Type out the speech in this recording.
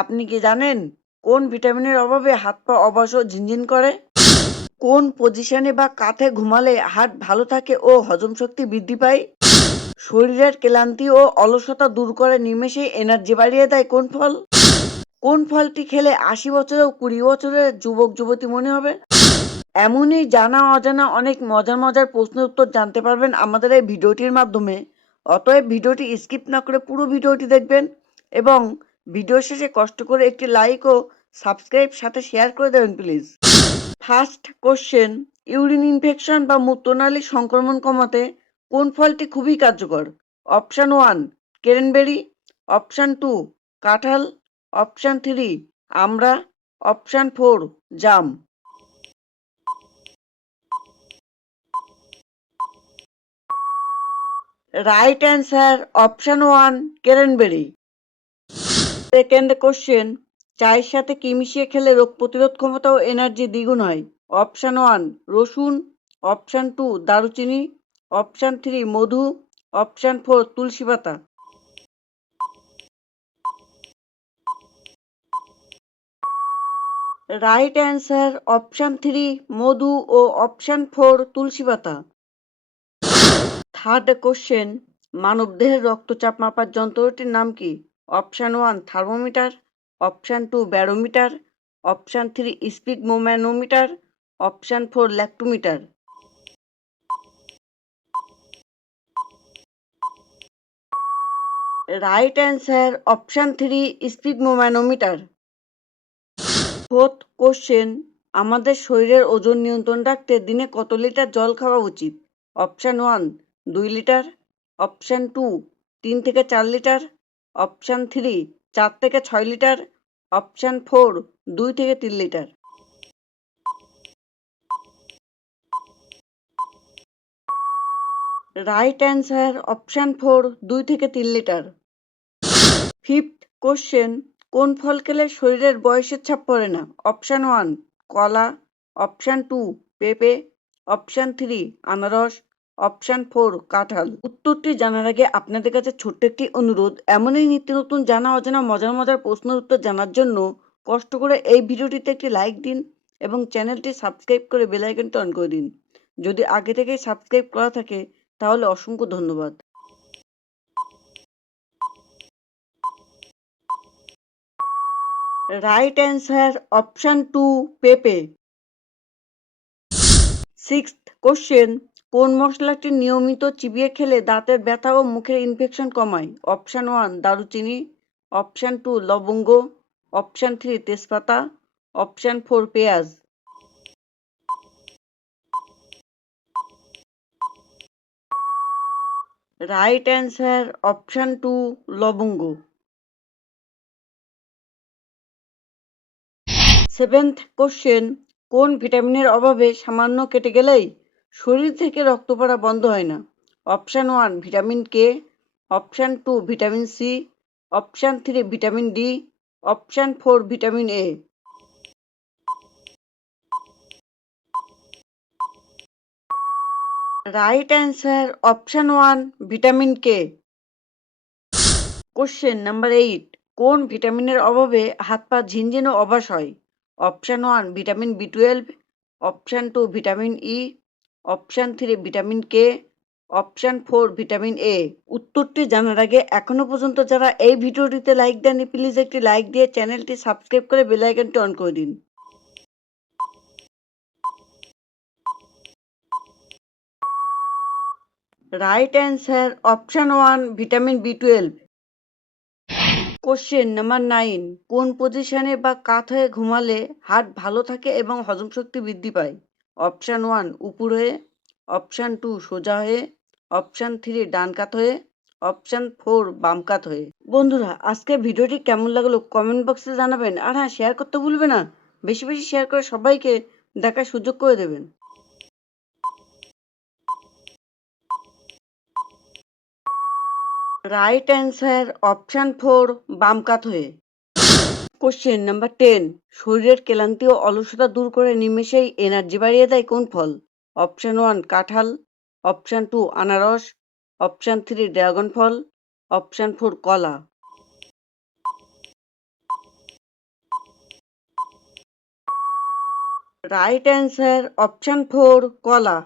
আপনি কি জানেন কোন ভিটামিনের অভাবে হাত পা অবশ ও ঝিনঝিন করে? কোন পজিশনে বা কাঁধে ঘুমালে হার্ট ভালো থাকে ও হজম শক্তি বৃদ্ধি পায়? শরীরের ক্লান্তি ও অলসতা দূর করে নিমেষেই এনার্জি বাড়িয়ে দেয় কোন ফল? কোন ফলটি খেলে ৮০ বছরেও ২০ বছরের যুবক যুবতী মনে হবে? এমনই জানা অজানা অনেক মজার মজার প্রশ্নের উত্তর জানতে পারবেন আমাদের এই ভিডিওটির মাধ্যমে। অতএব ভিডিওটি স্কিপ না করে পুরো ভিডিওটি দেখবেন এবং ভিডিও শেষে কষ্ট করে একটি লাইক ও সাবস্ক্রাইব সাথে শেয়ার করে দেবেন please. First question, urine infection বা মূত্রনালীর সংক্রমণ কমাতে কোন ফলটি খুবই কার্যকর? অপশান 1 ক্যানবেরি, অপশান 2 কাঁঠাল, অপশান 3 আমড়া, অপশান 4 জাম। Right answer option 1 cranberry. Second question, চায়ের সাথে কি মিশিয়ে খেলে রোগ প্রতিরোধ ক্ষমতা ও এনার্জি দ্বিগুণ হয়? অপশান 1 রসুন, অপশান 2 দারুচিনি, অপশান 3 মধু, অপশান 4 তুলসী পাতা। রাইট অ্যান্সার অপশান 3 মধু ও অপশান 4 তুলসী পাতা। থার্ড কোশ্চেন, মানবদেহের রক্তচাপ মাপার যন্ত্রটির নাম কি? Option 1 thermometer, option 2 barometer, option 3 sphygmomanometer, option 4 lactometer. Right answer option 3 sphygmomanometer. Fourth question, আমাদের শরীরের ওজন নিয়ন্ত্রণ রাখতে দিনে কত লিটার জল খাওয়া উচিত? অপশান 1 2 লিটার, অপশান 2 3 থেকে 4 লিটার, অপশান 3 4 থেকে 6 লিটার, অপশান 4 2 থেকে 3 লিটার। রাইট অ্যান্সার অপশান 4 2 থেকে 3 লিটার। ফিফথ কোশ্চেন, কোন ফল খেলে শরীরের বয়সের ছাপ পড়ে না? অপশান 1 কলা, অপশান 2 পেঁপে, অপশান 3 আনারস, অপশান 4 কাঁঠাল। উত্তরটি জানার আগে আপনাদের কাছে ছোট্ট একটি অনুরোধ, এমনই নিত্য নতুন জানা অজানা মজার মজার প্রশ্নের উত্তর জানার জন্য কষ্ট করে এই ভিডিওটিতে একটি লাইক দিন এবং চ্যানেলটি সাবস্ক্রাইব করে বেল আইকনটি অন করে দিন। যদি আগে থেকেই সাবস্ক্রাইব করা থাকে তাহলে অসংখ্য ধন্যবাদ। রাইট অ্যান্সার অপশান 2 পেঁপে। সিক্সথ কোশ্চেন, কোন মশলাটি নিয়মিত চিবিয়ে খেলে দাঁতের ব্যথা ও মুখের ইনফেকশন কমায়? অপশান 1 দারুচিনি, অপশান 2 লবঙ্গ, অপশান 3 তেজপাতা, অপশান 4 পেঁয়াজ। রাইট অ্যান্সার অপশান 2 লবঙ্গ। সেভেন্থ কোশ্চেন, কোন ভিটামিনের অভাবে সামান্য কেটে গেলেই শরীর থেকে রক্ত পড়া বন্ধ হয় না? Option 1 vitamin K, option 2 vitamin C, option 3 vitamin D, option 4 vitamin A. Right answer option 1 vitamin K. Question number 8, কোন ভিটামিনের অভাবে হাত পা ঝিনঝিন ও অবশ হয়? অপশান 1 ভিটামিন বি12, option 2 vitamin E, option 3 vitamin K, option 4 vitamin A. উত্তরটি জানার আগে এখনো পর্যন্ত যারা এই ভিডিওটিতে লাইক দেননি প্লিজ একটি লাইক দিয়ে চ্যানেলটি সাবস্ক্রাইব করে বেল আইকনটি অন করে দিন। রাইট অ্যান্সার অপশান 1 ভিটামিন বি12। কোশ্চেন নাম্বার 9, কোন পজিশনে বা কাত হয়ে ঘুমালে হার্ট ভালো থাকে এবং হজম শক্তি বৃদ্ধি পায়? অপশান 1 উপর হয়ে, অপশান 2 সোজা হয়ে, অপশান 3 ডান কাত হয়ে, অপশান 4 বাম কাত হয়ে। বন্ধুরা, আজকে ভিডিওটি কেমন লাগলো কমেন্ট বক্সে জানাবেন, আর হ্যাঁ শেয়ার করতে ভুলবে না, বেশি বেশি শেয়ার করে সবাইকে দেখার সুযোগ করে দেবেন। রাইট অ্যান্সার অপশান 4 বাম কাত হয়ে। কোশ্চেন নাম্বার 10, শরীরের ক্লান্তি ও অলসতা দূর করে নিমেষেই এনার্জি বাড়িয়ে দেয় কোন ফল? অপশান 1 কাঁঠাল, অপশান 2 আনারস, অপশান 3 ড্রাগন ফল, অপশান 4 কলা। রাইট অ্যান্সার অপশন 4 কলা।